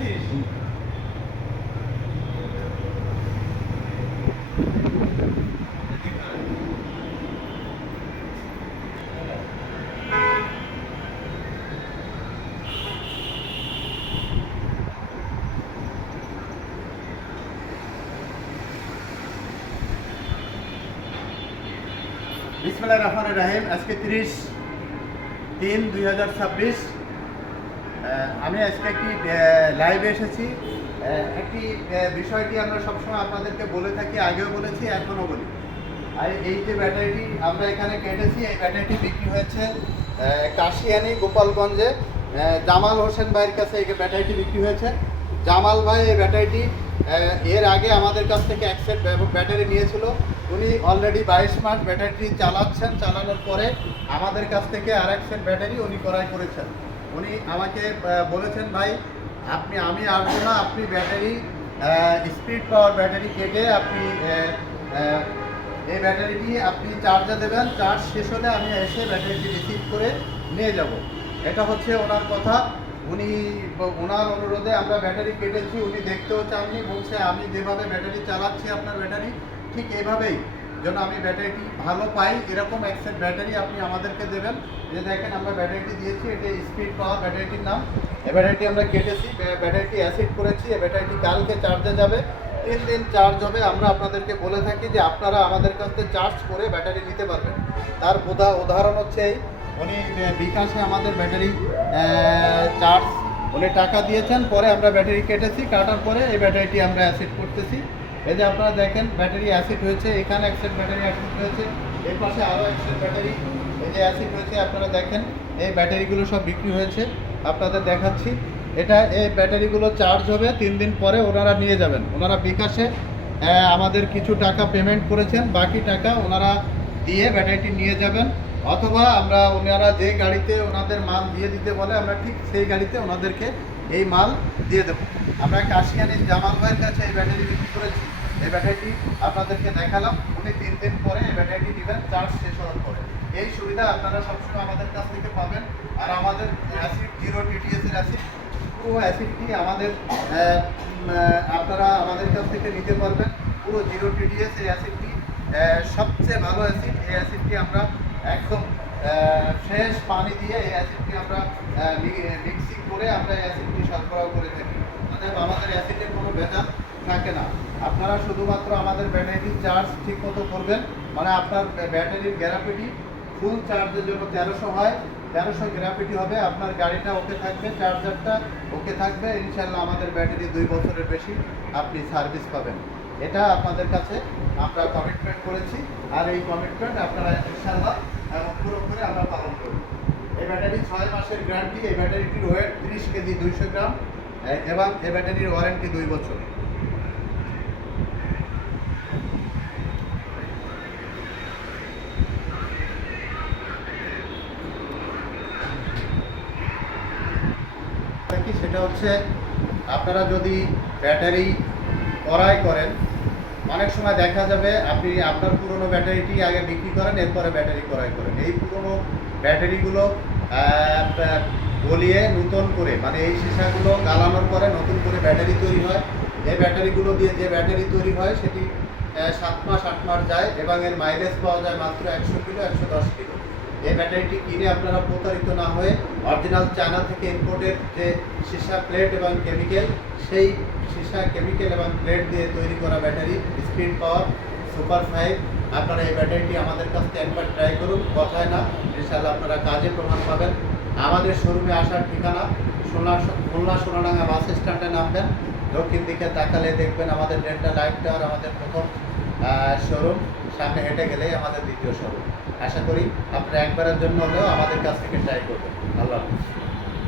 বিসমিল্লাহির রহমানির রহিম। আজকে 30/3/2026। আমি আজকে একটি লাইভে এসেছি। একটি বিষয়টি আমরা সবসময় আপনাদেরকে বলে থাকি, আগেও বলেছি, এখনও বলি। আর এই যে ব্যাটারিটি আমরা এখানে কেটেছি, এই ব্যাটারিটি বিক্রি হয়েছে কাশিয়ানি গোপালগঞ্জে জামাল হোসেন ভাইয়ের কাছে। এই ব্যাটারিটি বিক্রি হয়েছে। জামাল ভাই এই ব্যাটারিটি এর আগে আমাদের কাছ থেকে এক সেট ব্যাটারি নিয়েছিল। উনি অলরেডি 22 মাস ব্যাটারিটি চালাচ্ছেন। চালানোর পরে আমাদের কাছ থেকে আর এক সেট ব্যাটারি উনি ক্রয় করেছেন। উনি আমাকে বলেছেন, ভাই আমি আসবো না, আপনি ব্যাটারি স্পিড পাওয়ার ব্যাটারি কেটে আপনি এই ব্যাটারিটি আপনি চার্জে দেবেন। চার্জ শেষ হলে আমি এসে ব্যাটারিটি রিসিভ করে নিয়ে যাব। এটা হচ্ছে ওনার কথা। ওনার অনুরোধে আমরা ব্যাটারি কেটেছি। উনি দেখতেও চাননি, বলছে আমি যেভাবে ব্যাটারি চালাচ্ছি আপনার ব্যাটারি ঠিক এইভাবেই যেন আমি ব্যাটারিটি ভালো পাই, এরকম এক সেট ব্যাটারি আপনি আমাদেরকে দেবেন। যে দেখেন আমরা ব্যাটারিটি দিয়েছি, এটা স্পিড পাওয়ার ব্যাটারিটির নাম। এই ব্যাটারিটি আমরা কেটেছি, ব্যাটারিটি অ্যাসিড করেছি। এই ব্যাটারিটি কালকে চার্জে যাবে, 3 দিন চার্জ হবে। আমরা আপনাদেরকে বলে থাকি যে আপনারা আমাদের কাছ থেকে চার্জ করে ব্যাটারি নিতে পারবেন। তার উদাহরণ হচ্ছে এই, উনি বিকাশে আমাদের ব্যাটারি চার্জ উনি টাকা দিয়েছেন, পরে আমরা ব্যাটারি কেটেছি। কাটার পরে এই ব্যাটারিটি আমরা অ্যাসিড করতেছি। এই যে আপনারা দেখেন ব্যাটারি অ্যাসিড হয়েছে, এখানে এক সেট ব্যাটারি অ্যাসিড হয়েছে, এর পাশে আরও এক সেট ব্যাটারি এই যে অ্যাসিড হয়েছে। আপনারা দেখেন এই ব্যাটারিগুলো সব বিক্রি হয়েছে, আপনাদের দেখাচ্ছি। এই ব্যাটারিগুলো চার্জ হবে, 3 দিন পরে ওনারা নিয়ে যাবেন। ওনারা বিকাশে আমাদের কিছু টাকা পেমেন্ট করেছেন, বাকি টাকা ওনারা দিয়ে ব্যাটারিটি নিয়ে যাবেন। অথবা ওনারা যে গাড়িতে ওনাদের মাল দিয়ে দিতে বলে, আমরা ঠিক সেই গাড়িতে ওনাদেরকে এই মাল দিয়ে দেবো। আমরা কাশিয়ানির জামাল ভাইয়ের কাছে এই ব্যাটারি বিক্রি করেছি। এই ব্যাটারিটি আপনাদেরকে দেখালাম। উনি 3 দিন পরে এই ব্যাটারিটি নেবেন চার্জ শেষ হওয়ার পরে। এই সুবিধা আপনারা সবসময় আমাদের কাছ থেকে পাবেন। আর আমাদের অ্যাসিড 0 TTS এর অ্যাসিড, পুরো অ্যাসিডটি আপনারা আমাদের কাছ থেকে নিতে পারবেন। পুরো 0 TTS এই অ্যাসিডটি সবচেয়ে ভালো অ্যাসিড। এই অ্যাসিডটি আমরা একদম ফ্রেশ পানি দিয়ে এই অ্যাসিডটি আমরা মিক্সিং করে আমরা এই অ্যাসিডটি সরবরাহ করে থাকি। অর্থাৎ আমাদের অ্যাসিডের কোনো ভেজাল থাকে না। আপনারা শুধুমাত্র আমাদের ব্যাটারিটির চার্জ ঠিক মতো করবেন। মানে আপনার ব্যাটারির গ্যারান্টি ফুল চার্জের জন্য 1300 হয়, 1300 গ্যারান্টি হবে। আপনার গাড়িটা ওকে থাকবে, চার্জারটা ওকে থাকবে, ইনশাল্লাহ আমাদের ব্যাটারি 2 বছরের বেশি আপনি সার্ভিস পাবেন। এটা আপনাদের কাছে আমরা কমিটমেন্ট করেছি। আর এই কমিটমেন্ট আপনারা ইনশাল্লাহ পুরোপুরি আমরা পালন করব। এই ব্যাটারি 6 মাসের গ্যারান্টি। এই ব্যাটারিটির ওয়েট 30 কেজি 200 গ্রাম এবং এই ব্যাটারির ওয়ারেন্টি 2 বছর। সেটা হচ্ছে আপনারা যদি ব্যাটারি ক্রয় করেন, অনেক সময় দেখা যাবে আপনি আপনার পুরনো ব্যাটারিটি আগে বিক্রি করেন, এরপরে ব্যাটারি ক্রয় করেন। এই পুরনো ব্যাটারিগুলো গলিয়ে নতুন করে, মানে এই সীসাগুলো গালানোর পরে নতুন করে ব্যাটারি তৈরি হয়। এই ব্যাটারিগুলো দিয়ে যে ব্যাটারি তৈরি হয় সেটি 7 মাস 8 মাস যায় এবং এর মাইলেজ পাওয়া যায় মাত্র 100 কিলো 110 কিলো। এই ব্যাটারিটি কিনে আপনারা প্রতারিত না হয়ে অরিজিনাল চায়না থেকে ইম্পোর্টেড যে সীসা প্লেট এবং কেমিক্যাল, সেই সীসা কেমিক্যাল এবং প্লেট দিয়ে তৈরি করা ব্যাটারি স্পিড পাওয়ার সুপার 5, আপনারা এই ব্যাটারিটি আমাদের কাছ থেকে একবার ট্রাই করুন। কথায় না, ইনশাআল্লাহ আপনারা কাজে প্রমাণ পাবেন। আমাদের শোরুমে আসার ঠিকানা খুলনা সোনাডাঙ্গা বাস স্ট্যান্ডে নামবেন, দক্ষিণ দিকে তাকালে দেখবেন আমাদের ডেল্টা লাইট টাওয়ার, আমাদের প্রথম শোরুম। সামনে হেঁটে গেলেই আমাদের দ্বিতীয় শোরুম। আশা করি আপনারা একবারের জন্য হলেও আমাদের কাছ থেকে ট্রাই করবেন। আল্লাহ হাফেজ।